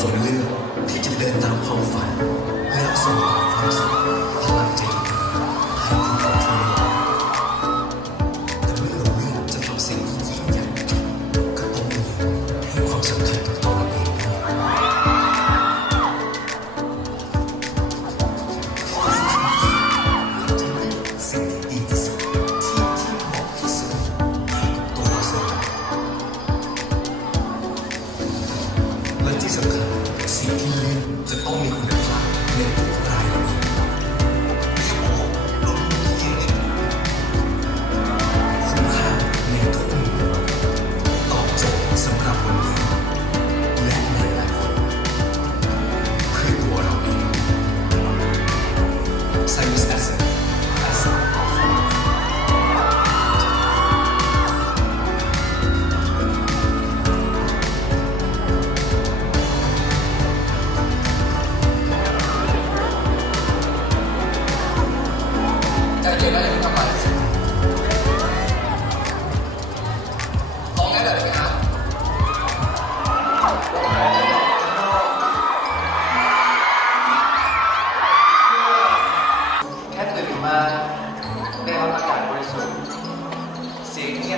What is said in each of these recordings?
ผมเลือกที่จะเดินตามความฝันและส่งต่อความสุข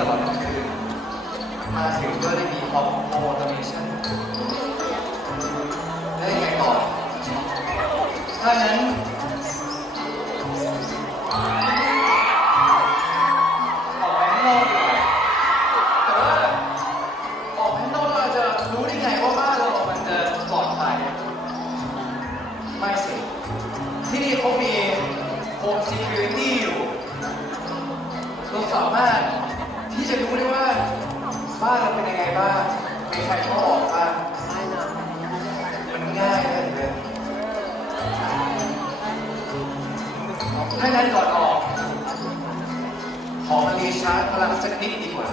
ตลอดคืนมาถึงก็ได้มีออโอโตเมชั่นได้ยังไงต่อถ้านั้นออกไปข้งน่าแต่ออกไปข้างนอกเราจะรู้ได้ไงว่าบ้านเรามันจะปลอดภัยไม่สิ ที่นี่เขามีโฮมซิเคียวริตี้อยู่เราสามารถ ที่จะรู้ได้ว่าบ้านเราเป็นยังไงบ้างมีใครเขาออกบ้างมันง่ายเลยเลยถ้างั้นก่อนออกหอมมันดีชาร์จพลังสักนิดดีกว่า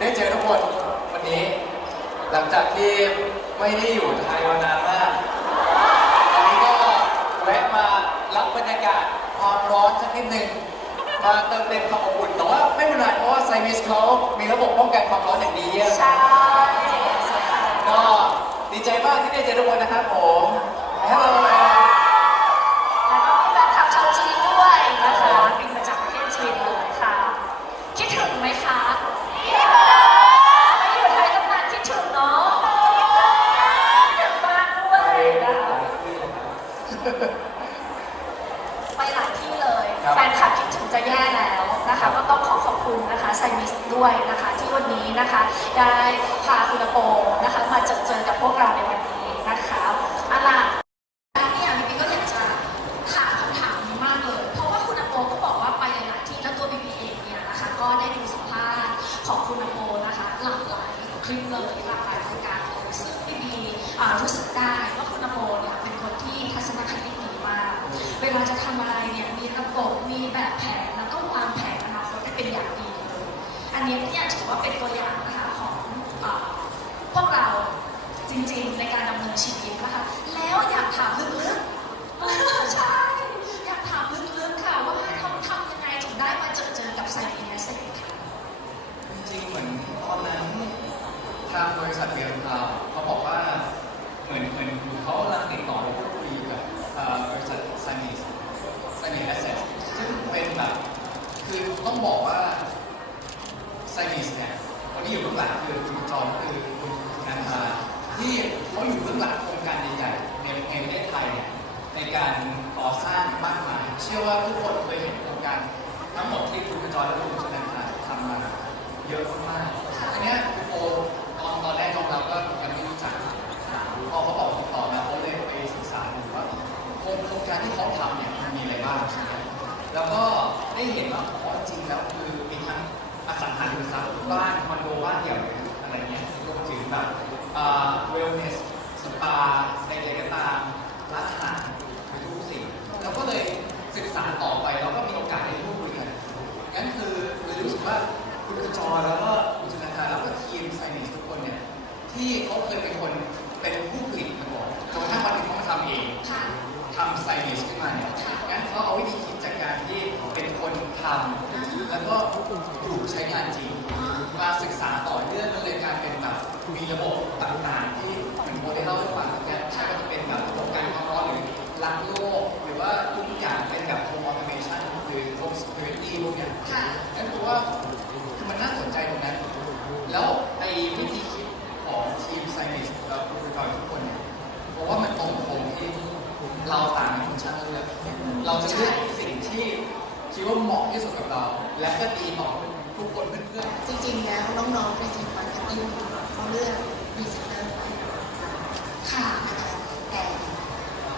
ได้เจอทุกคนวันนี้ หลังจากที่ไม่ได้อยู่ไทยมานานมากวันนี้ก็แวะมารับบรรยากาศความร้อนสักนิดหนึ่งมาเติมเต็มความอบอุ่นแต่ว่าไม่เป็นไรเพราะว่าไซมิสเขามีระบบป้องกันความร้อนอย่างดีเยี่ยมใช่ก็ดีใจมากที่ได้เจอทุกคนนะครับผมฮัลโหล ของคุณอโปนะคะหลากหลายคลิปเลยหลากหลายรายการเลยซึ่งบีบีรู้สึกได้ว่าคุณอโปเนี่ยเป็นคนที่ทัศนคติดีมาก เวลาจะทำอะไรเนี่ยมีระบบมีแบบแผนแล้วก็วางแผนอนาคตได้เป็นอย่างดีเลยอันนี้เนี่ยถือว่าเป็นตัวอย่างนะคะของพวกเราจริงๆในการดำเนินชีวิตนะคะแล้วอยากถามลึกๆเออใช่ ริษัทเรียนข่าวเขาบอกว่าเหมือนเหมือนเขากำลังติดต่อไปพูดคุยกับเอ่อบริษัทซันนี่ซันนี่แอสเซทซึ่งเป็นแบบคือต้องบอกว่าซันนี่เนี่ยคนที่อยู่เบื้องหลังคือคุณจอห์นคือคุณนันทาที่เขาอยู่เบื้องหลังโครงการใหญ่ๆในในประเทศไทยในการก่อสร้างมากมายเชื่อว่าทุกคนเคยเห็นโครงการทั้งหมดที่คุณจอห์ ว่าคุณกจอแล้วก็คุณชนาธาแล้วก็ทีมไซนิสทุกคนเนี่ยที่เขาเคยเป็นคนเป็นผู้ผลิตมาก่อนจนกระทั่งวันหนึงเขามาทำเองค่ะทำไซนิสขึ้นมาเนี่ยงั้นเขาเอาวิธีคิดจากการที่เป็นคนทำแล้วก็ถูกใช้งานจริงมาศึกษาต่อเนื่องก็เลยกลารเป็นแบบมีระบบต่างๆที่เหมือนโมเดลเล่าให้ฟังเนี่ยใช่ก็จะเป็นแบบระบบการความร้อนหรือรักโลกหรือว่าทุกอย่างเป็นแบบโฮมออโตเมชัน หรือโฮมสเ u อร์ตี้พวกเนี้ยค่ะ นั่นคือว่าคือมันน่าสนใจตรงนั้น แล้วไอ้วิธีคิดของทีมไซนิสและผู้บริการทุกคนเนี่ยเพราะว่ามันตรงกับผมที่เราต่างเป็นคนช่างเลือกเราจะเลือกสิ่งที่คิดว่าเหมาะที่สุดกับเรา และก็ดีต่อทุกคนเพื่อนๆ จริงๆ แล้วน้องๆในทีมมาร์เก็ตติ้งเขาเลือกพรีเซนเตอร์ไปค่ะนะคะแต่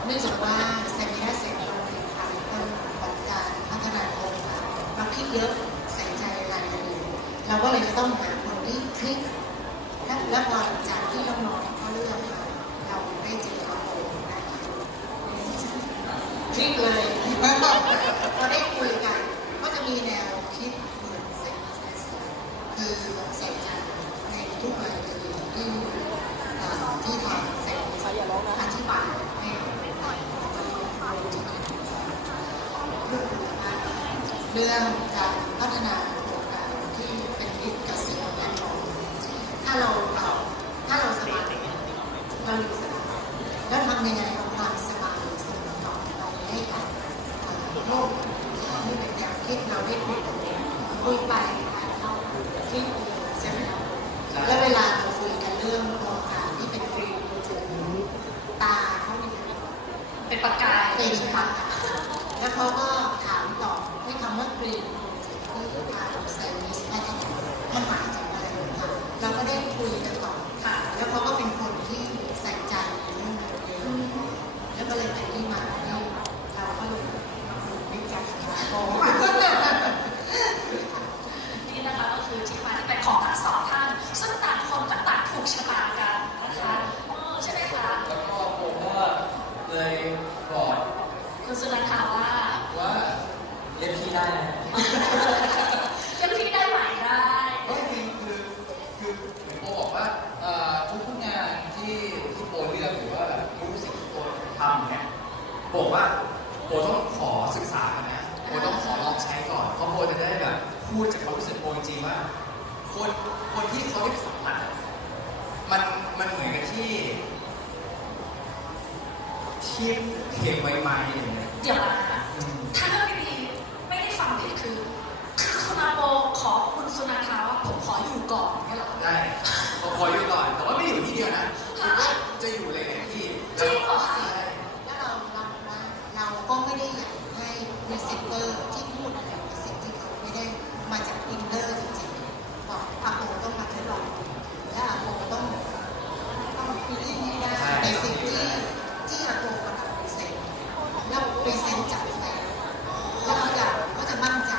เนื่องจากว่า เยอะใส่ใจรายละเอียดเราก็เลยจะต้องหาคนที่คลิกและและพอหลังจากที่น้องๆเขาเลือกมาเราได้เจอเอาโครงนะคะคลิกเลยพอได้คุยกัน ก็จะมีแนวคิดเหมือนเซ็นคือใส่ใจในทุกรายละเอียดที่เอ่อที่ทางเซ็นอธิบายให้ เรื่องการพัฒนาโครงการที่เป็นมิตรกับสิ่งแวดล้อมถ้าเราเราถ้าเราสบายเราอยู่สบายแล้วทำยังไงเอาความสบายส่งต่อไปให้กับโลกนี่เป็นแนวคิดเราได้คุยกันคุยไปการเข้าที่ใช่ไหมครับแล้วเวลาเราคุยกันเรื่องโครงการที่เป็นกรีนโปรเจกต์ตาเขาเนี่ย เป็นประกาย เป็นค่ะแล้วเขาก็ถามต่อ ให้คำว่ากรีนที่ทางไซนิสพัฒนามันหมายถึงอะไรค่ะเราก็ได้คุยกันต่อค่ะ แล้วเขาก็เป็นคนที่ใส่ใจในเรื่องนั้นเยอะแล้วก็เลยเป็นที่มาที่เราก็ลยมาคุยด้วยกันค่ะโอ้นี่นะคะก็คือที่มาที่ไปของทั้งสองท่านซึ่งต่างคนก็ต่างถูกชะตากันนะคะเออใช่ไหมคะแล้วก็ผมก็เลยบอกคุณสุนันทาว่า เรียกพี่ได้นะยังพี่ได้ไหมได้ ก็คือคือคือเหมือนโปบอกว่าเอ่อทุกๆงานที่ที่โปเลือกหรือว่าแบบรู้สิ่งที่โปทำเนี่ยบอกว่าโปต้องขอศึกษานะโบต้องขอลองใช้ก่อนเพราะโบจะได้แบบพูดจากความรู้สึกโบจริงๆว่า คนคนที่เขาได้สัมผัสมันมันเหมือนกับที่ที่เทไว้ไม้อย่างเงี้ย เดี๋ยวนะถ้าเรื่องดีๆไม่ได้ฟังผิดคือคือคุณอาโป ขอคุณสุนันทาว่าผมขออยู่ก่อนเนี่ยเหรอได้พอพออยู่ก่อน แต่ว่าไม่อยู่ที่เดียวนะคือว่าจะอยู่เลยในที่ จริงเหรอคะ ใช่ แล้วเราเราว่าเราก็ไม่ได้อยากให้รีเซพเตอร์ที่พูดอะไรเป็นสิ่งที่เขาไม่ได้มาจากอินเนอร์จริงๆบอกอาโปต้องมาทดลองและอาโปต้องต้องฟีลลิ่งให้ได้ในสิ่งที่ที่อาโปกำลังพรีเซนต์แล้วพรีเซนต์จากแฟนแล้วเขาจะเขาจะมั่นใจ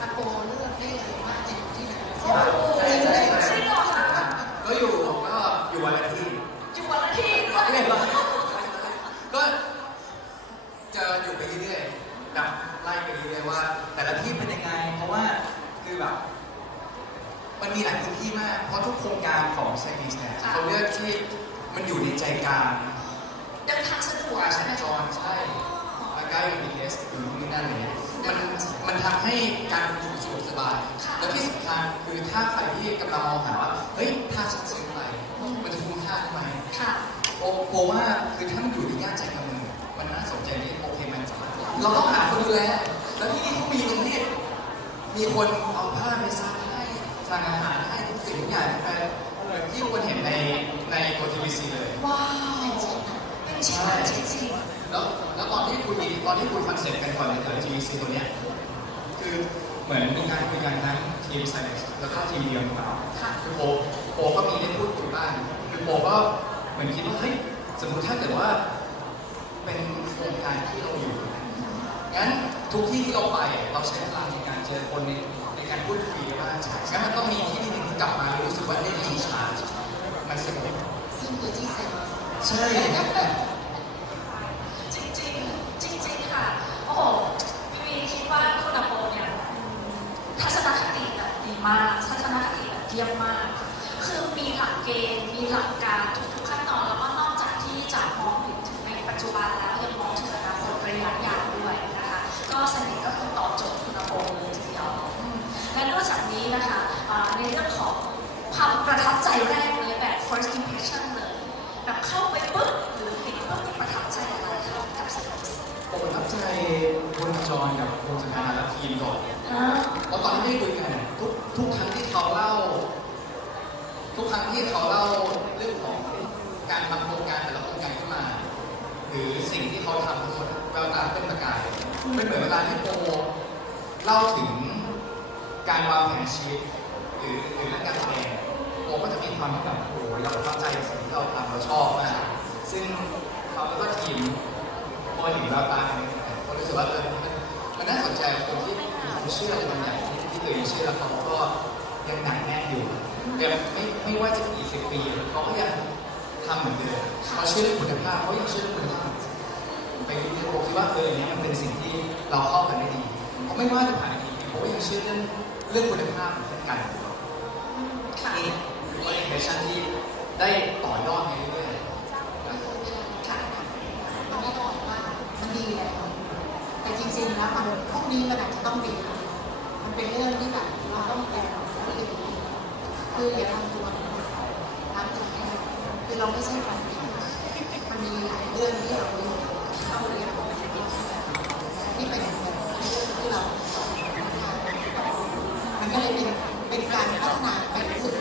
อาโปเลือกได้เลยว่าจะอยู่ที่ไหน โอ้โหจริงเหรอคะ ก็อยู่ก็อยู่วันละที่ อยู่วันละที่ด้วย ไม่เป็นไรก็จะอยู่ไปเรื่อยๆแบบไล่ไปเรื่อยๆว่า แต่ละที่เป็นยังไง เพราะว่าคือแบบ มันมีหลายพื้นที่มาก เพราะทุกโครงการของไซนิสเนี่ยเขาเลือกที่มันอยู่ในใจกลาง เดินทางสะดวก การ ใช่ สั ไหม ญจรใช่มา ใกล้กับ BTS อยู่นู่นนี่นั่นเลยมันมันทำให้การอยู่สะดวกสบาย แล้วที่สำคัญคือถ้าใครที่กำลังมองหาว่าเฮ้ยถ้าฉันซื้อไปมันจะคุ้มค่าไหมค่ะโอโอว่าคือถ้ามันอยู่ในย่านใจกลางเมืองมันน่าสนใจที่โอเคมันสามารถเราต้องหาคนดูแลแล้วที่นี่เขามีตรงนี้มีคนเอาผ้าไปซักให้สั่งอาหารให้ทุกสิ่งทุกอย่างแฟนที่คนเห็นในในตัวทีวีซีเลยว้าวเป็นชิ้นงานจริง แล้วแล้วตอนที่คุยตอนที่คุยคอนเซ็ปต์กันก่อนจะเกิด GVC ตัวเนี้ยคือเหมือนมีการคุยกันทั้งทีมไซเนสแล้วก็ทีมเดียวของเราๆค่ะคือโปโปก็มีได้พูดคุยบ้างคือโปก็เหมือนคิดว่าเฮ้ยสมมติถ้าเกิดว่า เป็นโครงการที่เราอยู่งั้นทุกที่ที่เราไปเราใช้เวลาในการเจอคนในในการพูดคุยว่างั้นมันต้องมีที่ที่หนึ่งที่กลับมาแล้วรู้สึกว่าได้รีชาร์จมันสนุกซึ่งคือที่เซ็นใช่ ประทับใจคุณจอยกับคุณสุนาและทีมก่อนอ่าเพราะตอนที่ได้คุยกันเนี่ยทุกทุกครั้งที่เขาเล่า ทุกครั้งที่เขาเล่าเรื่องของการทำโครงการแต่ละโครงการขึ้นมา หรือสิ่งที่เขาทำทั้งหมดแววตาเป็นประกายเป็นเหมือนเวลาที่โปเล่าถึงการวางแผนชีวิตหรือหรือเรื่องการแสดงโปก็จะมีความที่แบบโอ้ยเราประทับใจกับสิ่งที่เราทำเราชอบมากซึ่งเขาแล้วก็ทีม พอเห็นแววตาเนี่ยก็รู้สึกว่าเออมันมันน่าสนใจคนที่มีความเชื่ออะไรบางอย่างที่ที่ตัวเองเชื่อแล้วเขาก็ยังหนักแน่นอยู่แบบไม่ไม่ว่าจะกี่สิบปีเขาก็ยังทำเหมือนเดิมเขาเชื่อเรื่องคุณภาพเขายังเชื่อเรื่องคุณภาพไปดูที่ผมคิดว่าเออเนี้ยมันเป็นสิ่งที่เราเข้ากันได้ดีเพราะไม่ว่าจะผ่านกี่ปีผมก็ยังเชื่อเรื่องเรื่องคุณภาพเหมือนกันค่ะนี่คือว่าเอเชั่นที่ได้ต่อยอดไปเรื่อยๆ ค่ะ มันไม่ต้องบอกว่ามันดีแล้ว แต่จริงๆแล้วมันพวกนี้มันอาจจะต้องดีมันเป็นเรื่องที่แบบเราต้องแต่งแล้วเรียนคืออย่าทำตัวทำตัวนี้คือเราไม่ใช่คนดีมันมีหลายเรื่องที่เราเรียนเข้าเรียนที่เป็นแบบเรื่องที่เรามันก็เลยเป็นเป็นการพัฒนาไปเรื่อย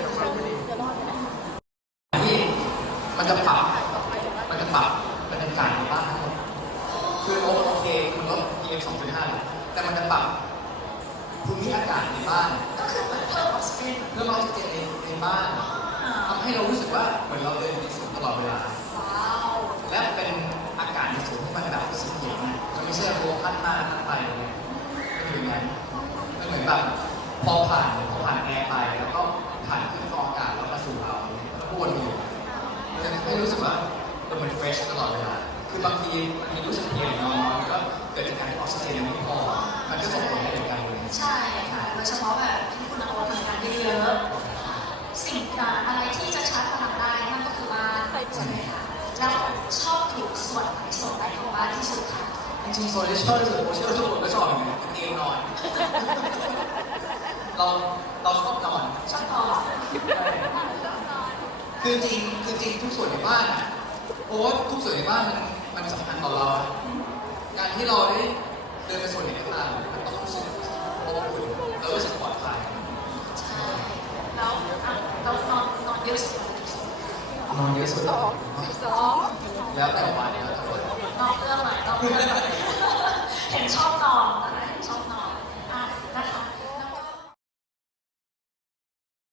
ๆที่มันจะปรับมันจะปรับบรรยากาศในบ้านทั้งคือโอเค PM 2.5 แต่มันจะปรับภูมิอากาศในบ้าน ก็คือเหมือนเพิ่มออกซิเจนเพื่อออกซิเจนในในบ้านอ่าทำให้เรารู้สึกว่าเหมือนเราเดินในสวนตลอดเวลา ว้าวและเป็นอากาศในสวนที่มันแบบสุดเย็นมันไม่ใช่โรพัดมาพัดไปอะไรเลยมันอยู่อย่างนั้นมันเหมือนแบบพอผ่านพอผ่านแอร์ไปแล้วก็ผ่านเครื่องกรองอากาศแล้วมาสู่เราแล้วก็วนอยู่มันจะทำให้รู้สึกว่าเออมันเฟรชตลอดเวลาคือบางทีมันมีรู้สึกเพลียนอนมันก็เกิดจากการที่ออกซิเจนยังไม่พอมันก็ส่งผลให้เกิดการเมืองใช่ค่ะโดยเฉพาะแบบที่คุณอาโปทำงานเยอะๆสิ่งอะไรที่จะชาร์จพลังได้นั่นก็คือบ้านใช่ไหมคะแล้วชอบถูกส่วนไหนส่วนไหนของบ้านที่สุดคะผจริงๆโซลิชเชอร์ที่สุดผมเชื่อว่าทุกคนก็ชอบอย่างนี้เตียงนอน เราเราชอบนอนชอบนอนคือจริงคือจริงทุกส่วนในบ้านอะโอ้ทุกส่วนในบ้านมันมันสำคัญต่อเราอะ การที่เราได้เดินไปส่วนไหนก็ตามมันต้องรู้สึกอบอุ่นแล้วรู้สึกปลอดภัยใช่แล้วอะเรานอนนอนเยอะสุดนอนเยอะสุดสองแล้วแต่วันแล้วแต่วันนอกเรื่องหน่อยนอกเรื่องหน่อยเห็นชอบ